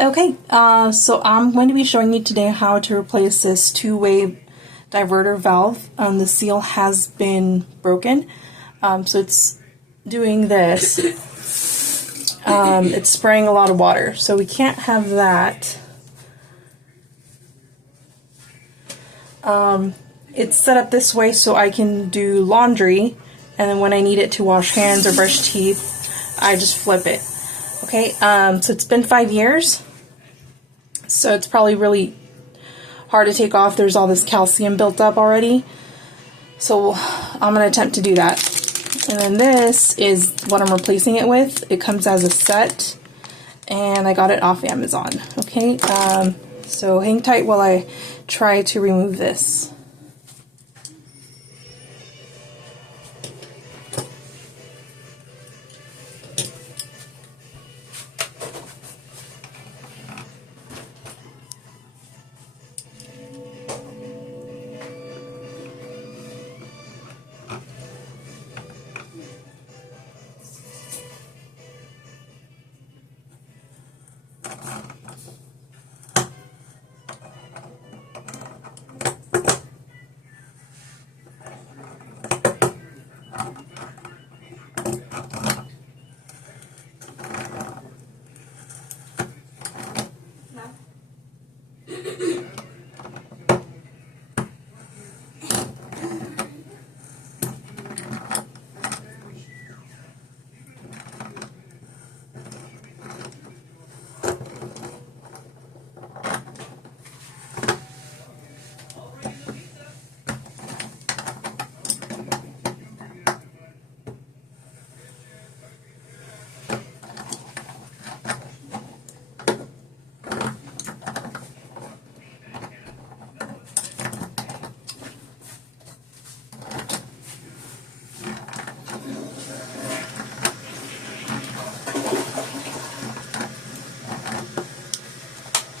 Okay, so I'm going to be showing you today how to replace this two-way diverter valve. The seal has been broken, so it's doing this. It's spraying a lot of water, so we can't have that. It's set up this way so I can do laundry, and then when I need it to wash hands or brush teeth, I just flip it. Okay, so it's been 5 years, so it's probably really hard to take off. There's all this calcium built up already, so I'm going to attempt to do that. And then this is what I'm replacing it with. It comes as a set, and I got it off Amazon. Okay, so hang tight while I try to remove this.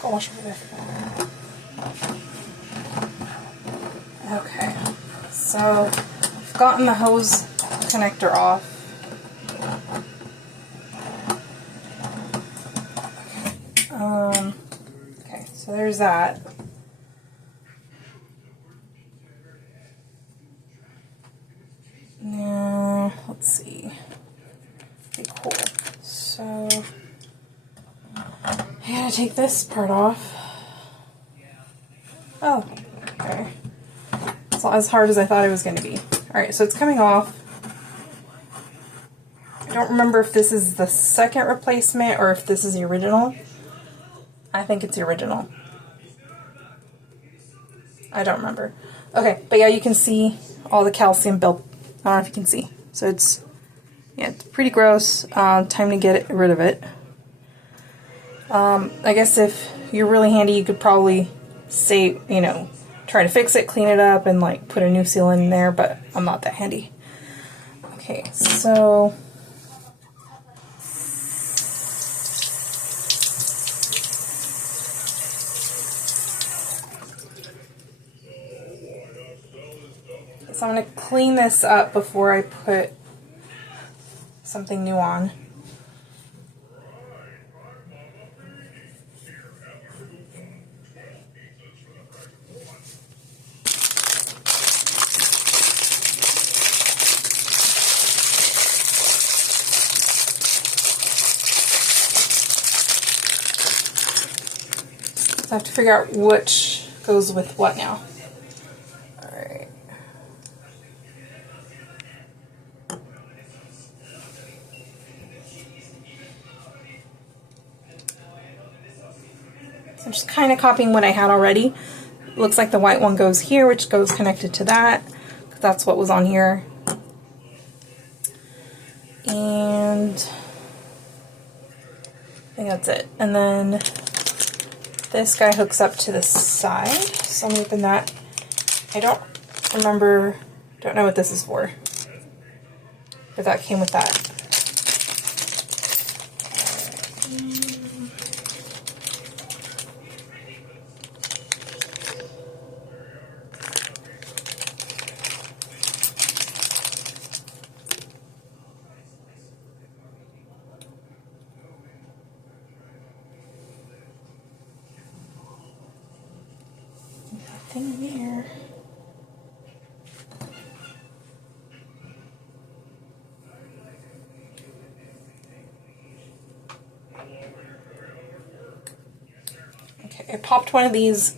Go wash over there. Okay, so I've gotten the hose connector off. Okay, so there's that. Now, let's see. Okay, cool. So, I gotta take this part off. Oh, okay. It's not as hard as I thought it was going to be. Alright, so it's coming off. I don't remember if this is the second replacement or if this is the original. I think it's the original. I don't remember. Okay, but yeah, you can see all the calcium built. I don't know if you can see. So it's, yeah, it's pretty gross. Time to get rid of it. I guess if you're really handy, you could probably say, you know, try to fix it, clean it up, and like put a new seal in there, but I'm not that handy. Okay, so I'm going to clean this up before I put something new on. I have to figure out which goes with what now. Alright. So I'm just kind of copying what I had already. Looks like the white one goes here, which goes connected to that. That's what was on here. And I think that's it. And then this guy hooks up to the side, so I'm leaving that. I don't know what this is for, but that came with that. Thing there. Okay, I popped one of these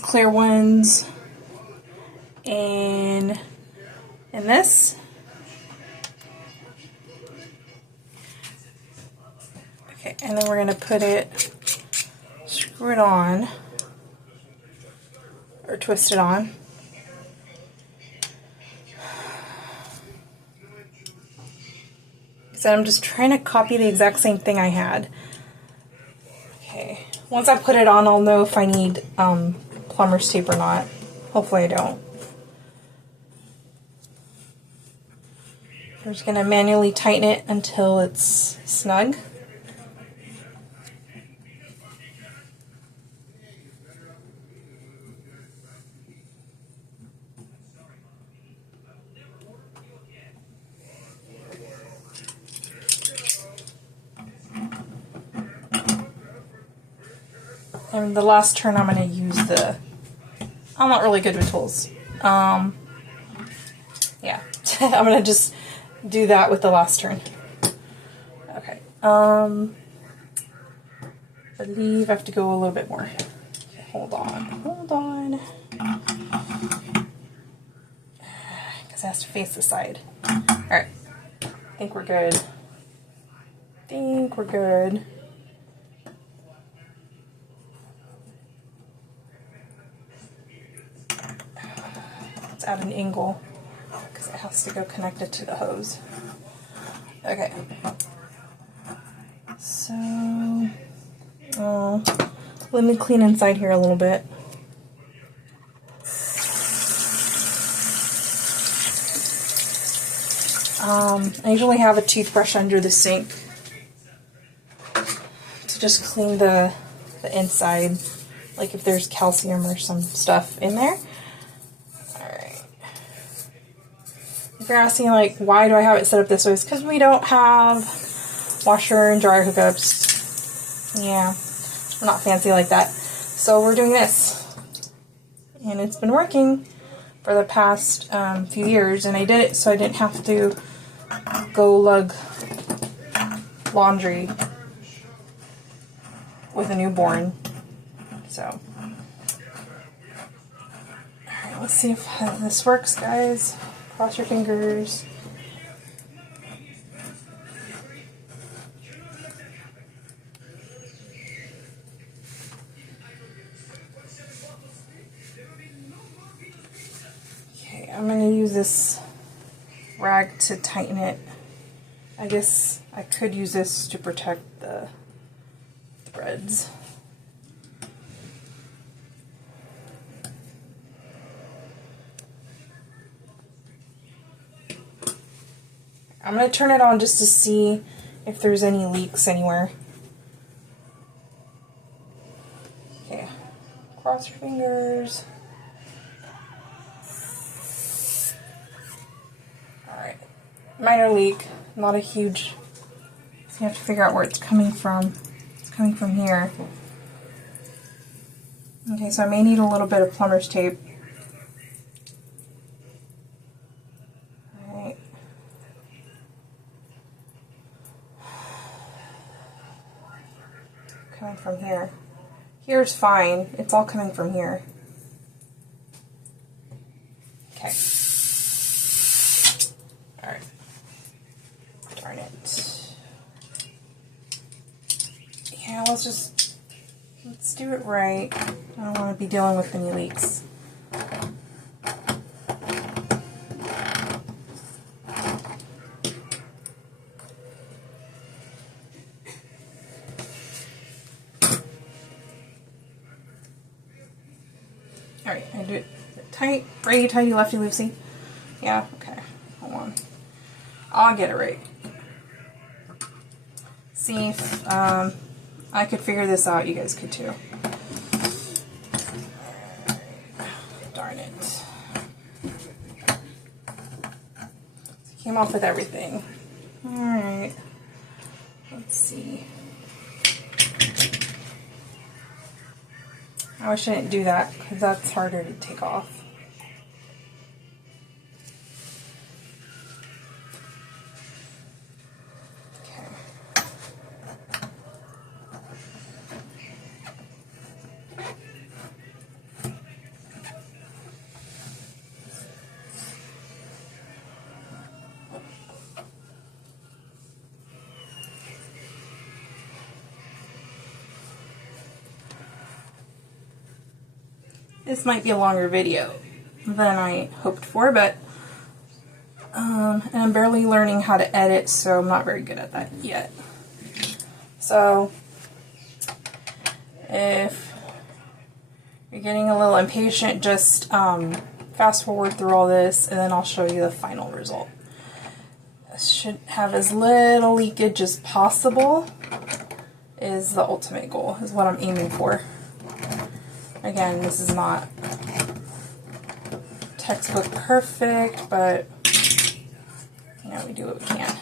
clear ones in this. Okay, and then we're going to put it, screw it on, or twist it on. So I'm just trying to copy the exact same thing I had. Okay, once I put it on, I'll know if I need plumber's tape or not. Hopefully I don't. I'm just going to manually tighten it until it's snug. And the last turn I'm going to use I'm not really good with tools. Yeah, I'm going to just do that with the last turn. Okay. I believe I have to go a little bit more. Okay, hold on. Because it has to face the side. Alright. I think we're good. Let's add an angle because it has to go connected to the hose. Okay. So, let me clean inside here a little bit. I usually have a toothbrush under the sink to just clean the inside, like if there's calcium or some stuff in there. Alright. If you're asking, like, why do I have it set up this way, it's because we don't have washer and dryer hookups. Yeah, we're not fancy like that. So we're doing this. And it's been working for the past few years, and I did it so I didn't have to go lug laundry with a newborn. So, alright, let's see if this works, guys. Cross your fingers. Okay, I'm going to use this rag to tighten it. I guess I could use this to protect the threads. I'm going to turn it on just to see if there's any leaks anywhere. Okay, cross your fingers. Alright, minor leak, not a huge, so you have to figure out where it's coming from. It's coming from here. Okay, so I may need a little bit of plumber's tape. Alright. Coming from here. Here's fine. It's all coming from here. Okay. Alright. Darn it. Yeah, let's do it right. I don't want to be dealing with any leaks. Alright, I do it tight, righty tighty, lefty loosey. Yeah, okay. Hold on. I'll get it right. See if I could figure this out, you guys could too. Darn it. Came off with everything. Alright. Let's see. I wish I didn't do that because that's harder to take off. This might be a longer video than I hoped for, but and I'm barely learning how to edit, so I'm not very good at that yet. So if you're getting a little impatient, just fast forward through all this and then I'll show you the final result. This should have as little leakage as possible is the ultimate goal, is what I'm aiming for. Again, this is not textbook perfect, but you know, we do what we can.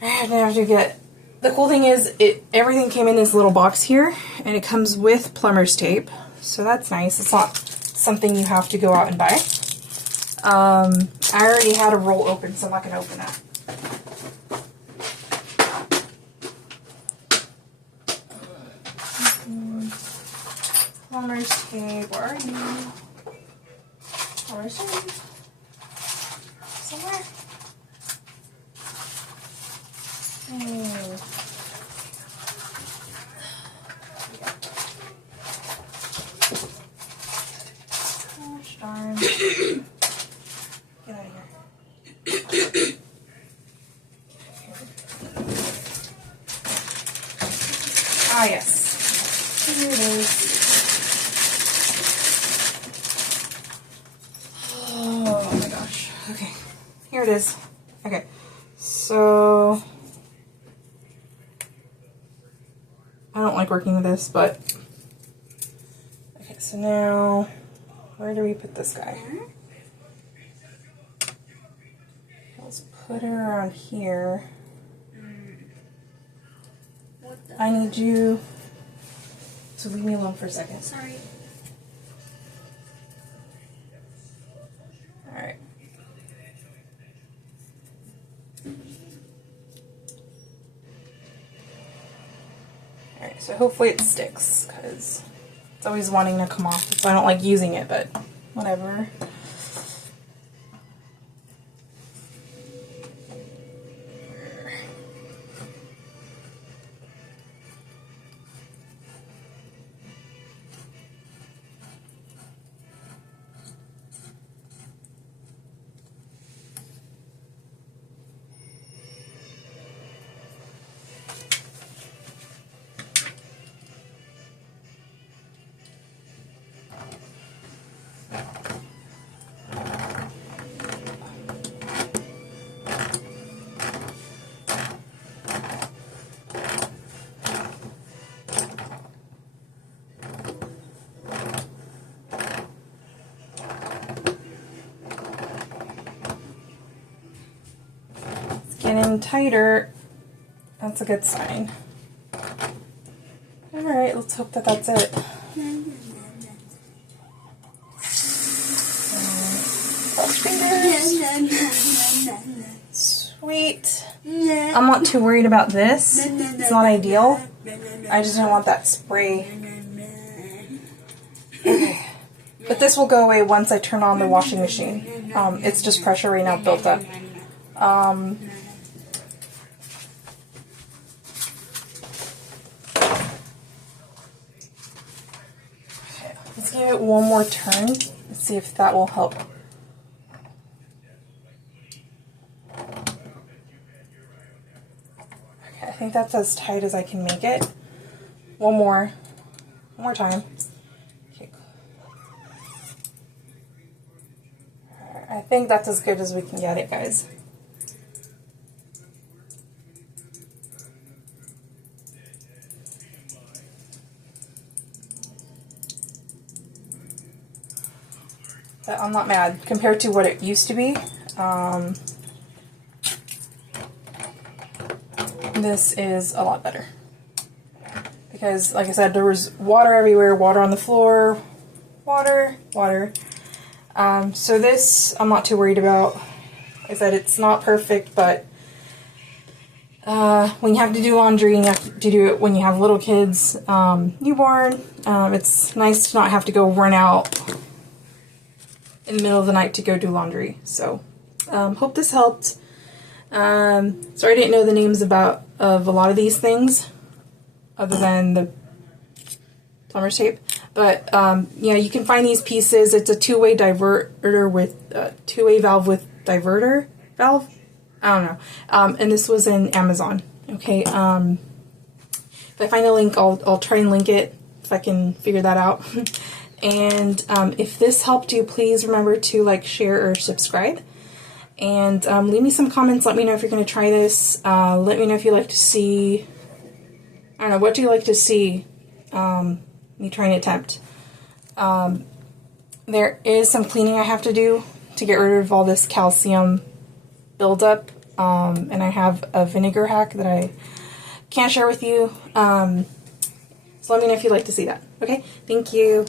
And I have to get, the cool thing is everything came in this little box here, and it comes with plumber's tape, so that's nice. It's not something you have to go out and buy. I already had a roll open, so I'm not going to open that. Plumber's tape, where are you? Plumber's tape. Somewhere. Gosh darn. Get out of here. Ah, yes. Here it is. Oh my gosh. Okay. Here it is. Okay. So I don't like working with this, but okay, so now where do we put this guy? Let's put it around here. I need you to leave me alone for a second. Sorry. Alright. Alright, so hopefully it sticks, because it's always wanting to come off, so I don't like using it, but whatever. Getting tighter, that's a good sign. Alright, let's hope that that's it. Cross fingers. Sweet. I'm not too worried about this. It's not ideal. I just don't want that spray. Okay. But this will go away once I turn on the washing machine. It's just pressure right now built up. Let's give it one more turn. Let's see if that will help. Okay, I think that's as tight as I can make it. One more time. Okay. I think that's as good as we can get it, guys. But I'm not mad compared to what it used to be. This is a lot better because, like I said, there was water everywhere, water on the floor, water. So this I'm not too worried about. Like I said, it's not perfect, but when you have to do laundry and you have to do it when you have little kids, newborn, it's nice to not have to go run out in the middle of the night to go do laundry. So, hope this helped. Sorry I didn't know the names of a lot of these things, other than the plumber's tape. But, yeah, you can find these pieces. It's a two-way diverter with, two-way valve with diverter valve. I don't know. And this was in Amazon. Okay, if I find a link, I'll try and link it if I can figure that out. And if this helped you, please remember to like, share, or subscribe. And leave me some comments. Let me know if you're going to try this. Let me know if you'd like to see, I don't know, what do you like to see me try and attempt. There is some cleaning I have to do to get rid of all this calcium buildup. And I have a vinegar hack that I can't share with you. So let me know if you'd like to see that. Okay, thank you.